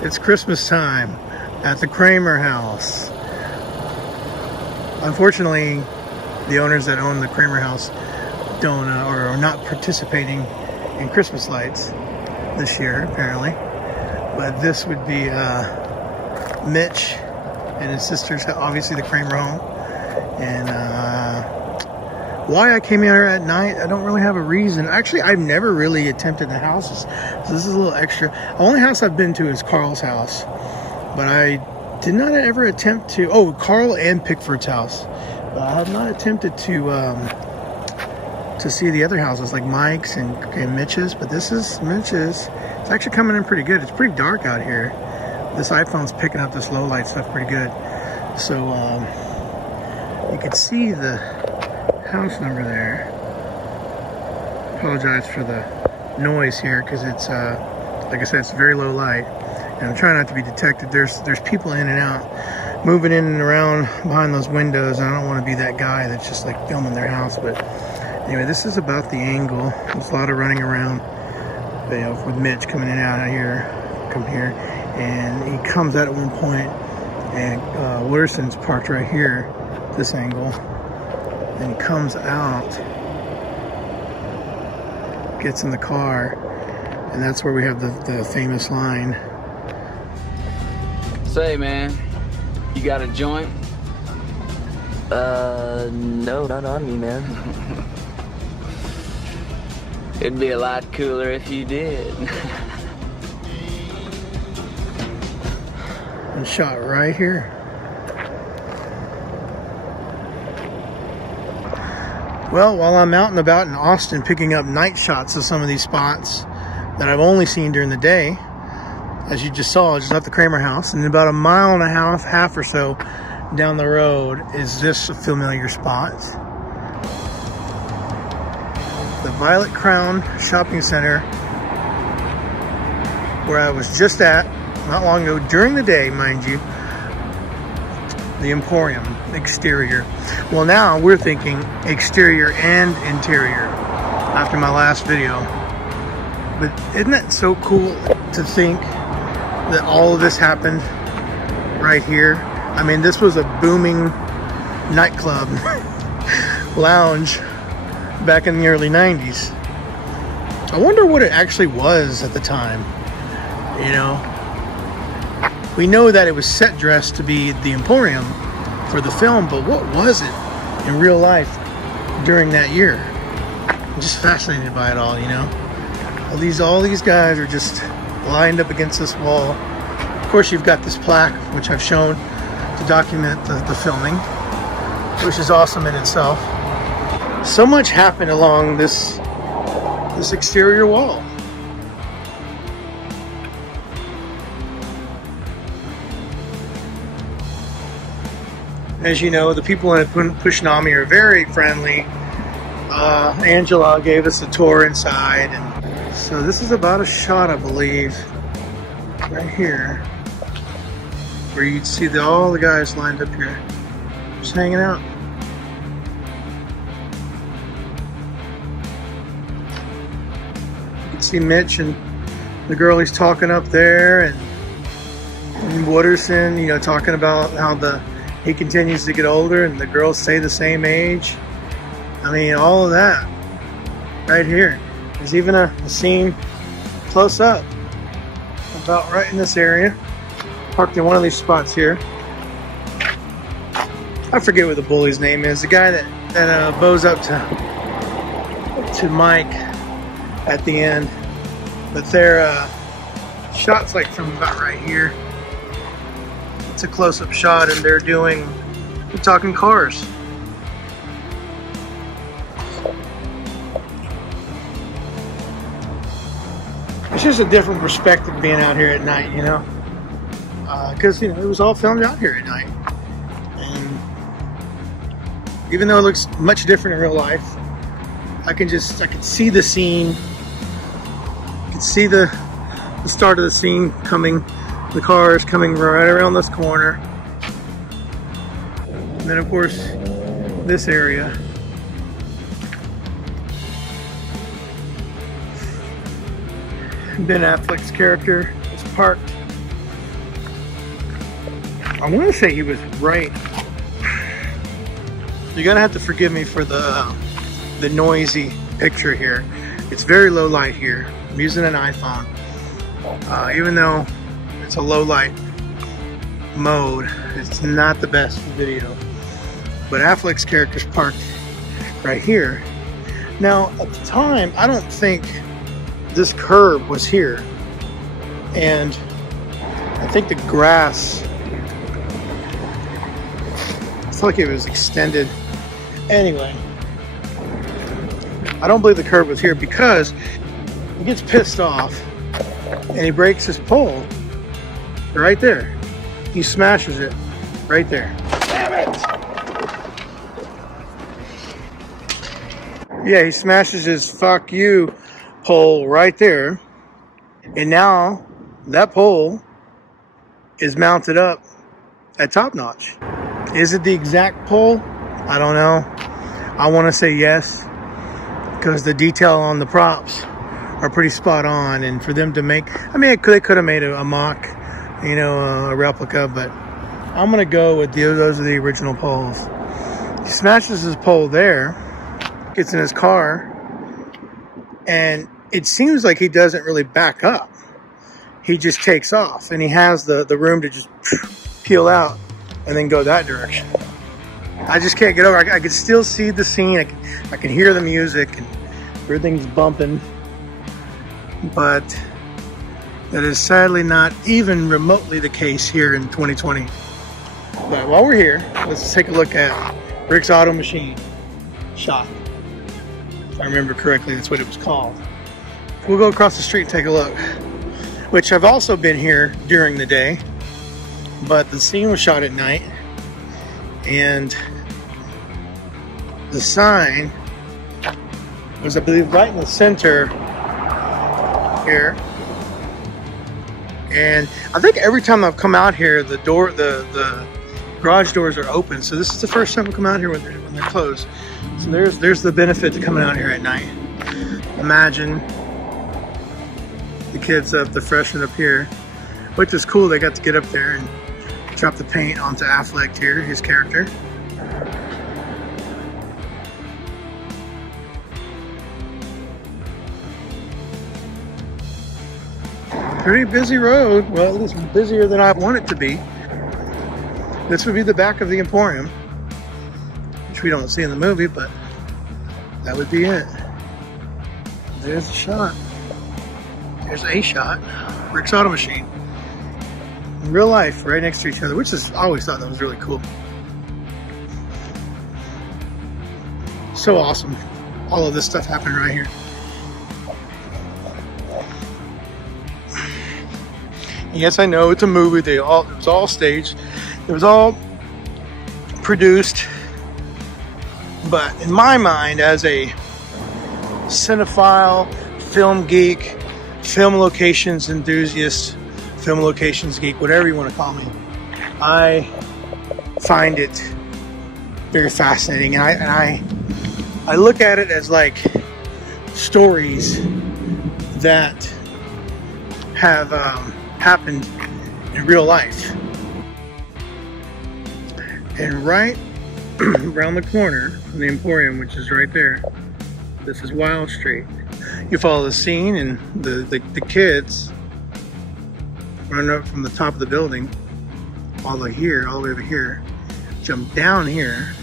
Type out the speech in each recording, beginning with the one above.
It's Christmas time at the Kramer house. Unfortunately, the owners that own the Kramer house don't or are not participating in Christmas lights this year, apparently. But this would be Mitch and his sister's, obviously the Kramer home. And why I came here at night, I don't really have a reason. Actually, I've never really attempted the houses. So this is a little extra. The only house I've been to is Carl's house. But I did not ever attempt to, oh, Carl and Pickford's house. But I have not attempted to see the other houses like Mike's and Mitch'S. But this is Mitch'S. It's actually coming in pretty good. It's pretty dark out here. This iPhone's picking up this low light stuff pretty good. So you can see the house number there. Apologize for the noise here because it's like I said, it's very low light. And I'm trying not to be detected. There's people in and out, moving in and around behind those windows. And I don't want to be that guy that's just like filming their house. But anyway, this is about the angle. There's a lot of running around, you know, with Mitch coming in and out of here, come here. And he comes out at one point, and Wooderson's parked right here, this angle. And he comes out, gets in the car, and that's where we have the famous line. Say, man, you got a joint? No, not on me, man. It'd be a lot cooler if you did. And shot right here. Well, while I'm out and about in Austin picking up night shots of some of these spots that I've only seen during the day, as you just saw, just left the Kramer house, and about a mile and a half or so down the road is this a familiar spot. The Violet Crown Shopping Center, where I was just at not long ago, during the day, mind you. The Emporium exterior. Well, now we're thinking exterior and interior after my last video. But isn't that so cool to think that all of this happened right here? I mean, this was a booming nightclub lounge back in the early 90s. I wonder what it actually was at the time, you know? We know that it was set dressed to be the Emporium for the film, but what was it in real life during that year? I'm just fascinated by it all, you know? All these guys are just lined up against this wall. Of course, you've got this plaque, which I've shown to document the filming, which is awesome in itself. So much happened along this exterior wall. As you know, the people at Pushnami are very friendly. Angela gave us a tour inside, and so this is about a shot, I believe, right here, where you'd see all the guys lined up here, just hanging out. You can see Mitch and the girl he's talking up there, and Wooderson, you know, talking about how he continues to get older and the girls stay the same age. I mean, all of that right here. There's even a scene close up about right in this area. Parked in one of these spots here. I forget what the bully's name is. The guy that bows up to Mike at the end. But their shots like from about right here. It's a close-up shot, and they're talking cars. It's just a different perspective being out here at night, you know, because you know it was all filmed out here at night, and even though it looks much different in real life, I can see the scene. I can see the start of the scene coming. The car is coming right around this corner. And then, of course, this area. Ben Affleck's character is parked I want to say he was right. You're gonna have to forgive me for the noisy picture here. It's very low light here. I'm using an iPhone. Even though it's a low light mode, it's not the best for video. But Affleck's character's parked right here. Now, at the time, I don't think this curb was here. And I think the grass, it's like it was extended. Anyway, I don't believe the curb was here because he gets pissed off and he breaks his pole right there. He smashes it right there. Damn it! Yeah, he smashes his fuck you pole right there. And now that pole is mounted up at top notch. Is it the exact pole? I don't know. I want to say yes, because the detail on the props are pretty spot on. And for them to make, I mean, they could have made a mock, you know, a replica, but I'm going to go with those are the original poles. He smashes his pole there, gets in his car, and it seems like he doesn't really back up. He just takes off, and he has the room to just peel out and then go that direction. I just can't get over. I can still see the scene. I can hear the music and everything's bumping. But that is sadly not even remotely the case here in 2020. But while we're here, let's take a look at Rick's Auto Machine Shop. If I remember correctly, that's what it was called. We'll go across the street and take a look. Which I've also been here during the day, but the scene was shot at night, and the sign was, I believe, right in the center here. And I think every time I've come out here, the garage doors are open. So this is the first time I've come out here when they're closed. So there's the benefit to coming out here at night. Imagine the kids up, the freshmen up here, which is cool. They got to get up there and drop the paint onto Affleck here, his character. Pretty busy road. Well, at least busier than I want it to be. This would be the back of the Emporium, which we don't see in the movie, but that would be it. There's a shot. There's a shot. Rick's Auto Machine. In real life, right next to each other, which is, I always thought that was really cool. So awesome. All of this stuff happened right here. Yes, I know it's a movie. It was all staged. It was all produced. But in my mind, as a cinephile, film geek, film locations enthusiast, film locations geek, whatever you want to call me, I find it very fascinating. And I look at it as like stories that have happened in real life. And right around the corner from the Emporium, which is right there, this is Wild Street. You follow the scene, and the kids run up from the top of the building all the way over here, jump down here,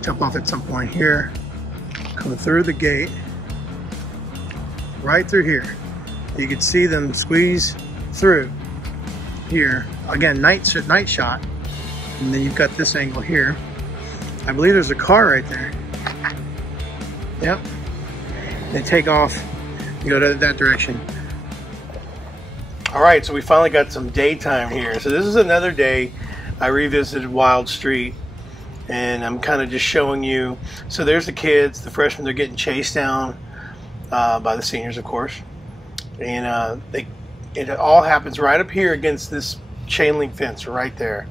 jump off at some point here, come through the gate, right through here. You can see them squeeze through here. Again, night shot. And then you've got this angle here. I believe there's a car right there. Yep. They take off and go to that direction. All right, so we finally got some daytime here. So this is another day I revisited Wild Street, and I'm kind of just showing you. So there's the kids, the freshmen, they're getting chased down by the seniors, of course. And it all happens right up here against this chain link fence right there.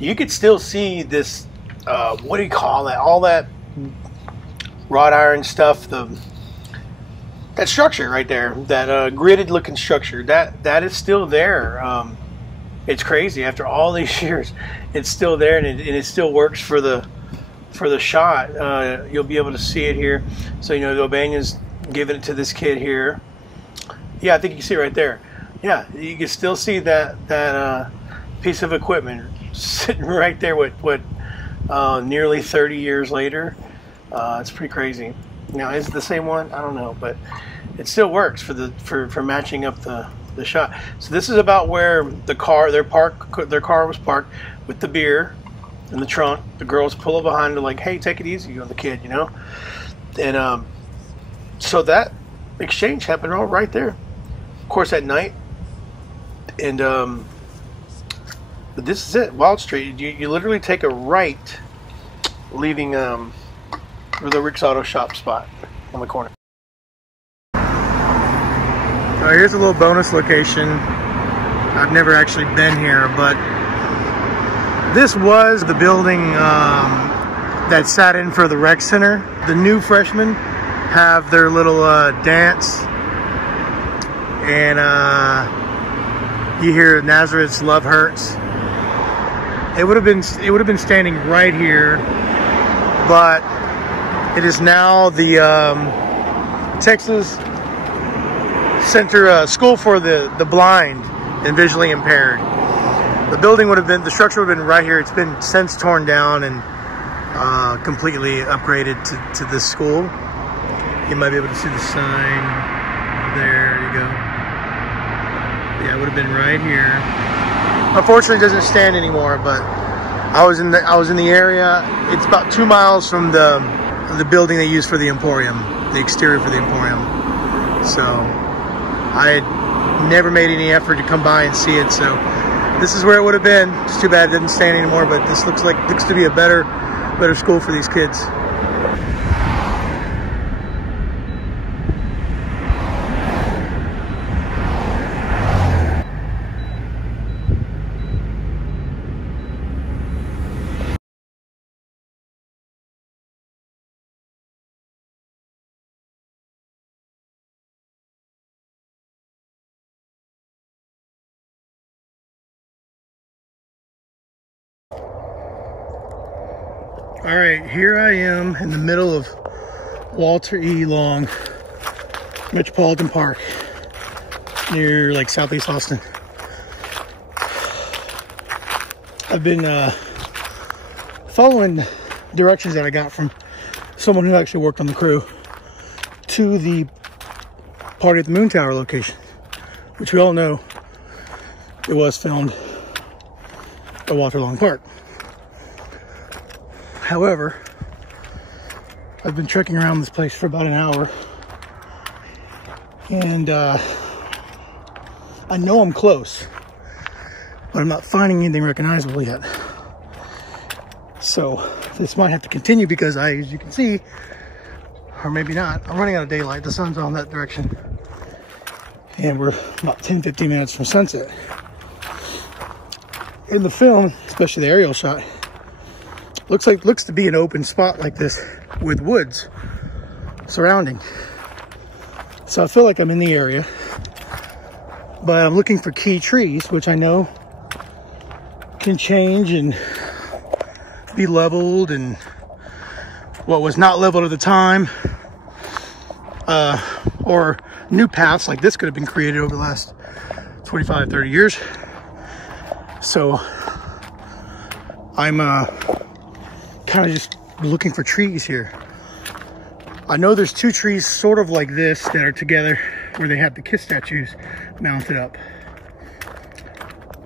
You could still see this, what do you call that? All that wrought iron stuff, that structure right there, that gridded looking structure, that is still there. it's crazy. After all these years, it's still there, and it still works for the shot. You'll be able to see it here. So the Albanian's giving it to this kid here. Yeah, I think you can see it right there. Yeah, you can still see that piece of equipment sitting right there. What nearly 30 years later. It's pretty crazy. Now, is it the same one? I don't know, but it still works for matching up the shot. So this is about where their car was parked with the beer in the trunk. The girls pull up behind her like, "Hey, take it easy on the kid," And so that exchange happened all right there. Of course, at night. And but this is it, Wild Street. You literally take a right, leaving the Rick's Auto Shop spot on the corner. Here's a little bonus location. I've never actually been here, but this was the building that sat in for the rec center. The new freshmen have their little dance, and you hear Nazareth's "Love Hurts." It would have been standing right here, but it is now the Texas Center School for the Blind and Visually Impaired. The structure would have been right here. It's been since torn down and completely upgraded to this school. You might be able to see the sign. There you go. Yeah, it would have been right here. Unfortunately, it doesn't stand anymore, but I was in the area. It's about 2 miles from the building they use for the Emporium, the exterior for the Emporium. So I had never made any effort to come by and see it. So this is where it would have been. It's too bad it doesn't stand anymore, but this looks to be a better school for these kids. All right, here I am in the middle of Walter E. Long Metropolitan Park near like Southeast Austin. I've been following directions that I got from someone who actually worked on the crew to the Party at the Moon Tower location, which we all know it was filmed at Walter Long Park. However, I've been trekking around this place for about an hour, and I know I'm close, but I'm not finding anything recognizable yet. So this might have to continue because as you can see, or maybe not, I'm running out of daylight. The sun's on that direction, and we're about 10-15 minutes from sunset. In the film, especially the aerial shot, looks to be an open spot like this with woods surrounding. So I feel like I'm in the area, but I'm looking for key trees, which I know can change and be leveled, and what was not leveled at the time, or new paths like this could have been created over the last 25-30 years. So I'm kind of just looking for trees here. I know there's two trees sort of like this that are together where they have the KISS statues mounted up,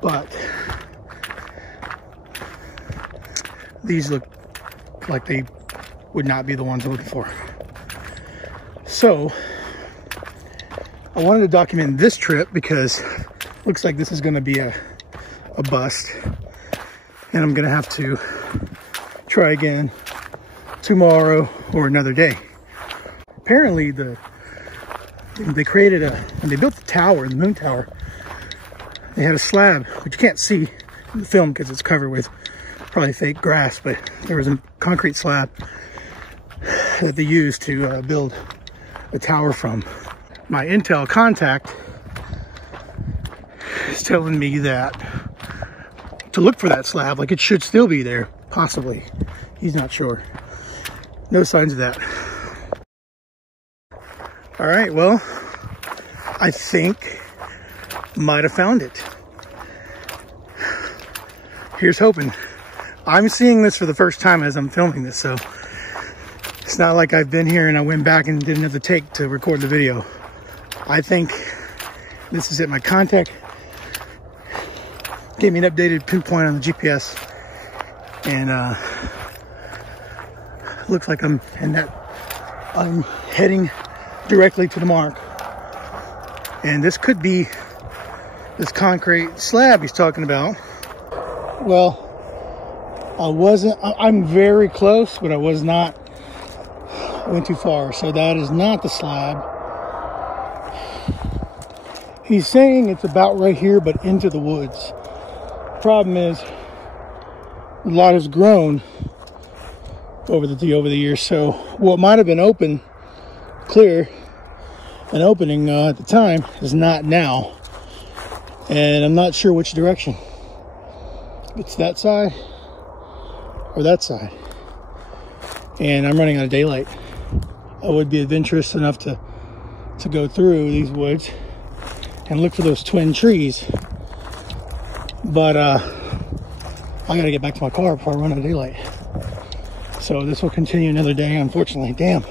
but these look like they would not be the ones I'm looking for. So I wanted to document this trip because it looks like this is going to be a bust, and I'm going to have to try again tomorrow or another day. Apparently they created when they built the tower, the moon tower, they had a slab, which you can't see in the film because it's covered with probably fake grass, but there was a concrete slab that they used to build a tower from. My intel contact is telling me that to look for that slab. Like, it should still be there, possibly. He's not sure. No signs of that. All right, well, I think might have found it. Here's hoping. I'm seeing this for the first time as I'm filming this, so it's not like I've been here and I went back and did another take to record the video. I think this is it. My contact gave me an updated pinpoint on the GPS, and looks like I'm heading directly to the mark. And this could be this concrete slab he's talking about. Well, I'm very close, but I was not. I went too far, so that is not the slab. He's saying it's about right here, but into the woods. Problem is, a lot has grown over the years, so what might have been open, clear, an opening at the time is not now, and I'm not sure which direction. It's that side or that side, and I'm running out of daylight. I would be adventurous enough to go through these woods and look for those twin trees, but I gotta get back to my car before I run out of daylight. So this will continue another day, unfortunately. Damn.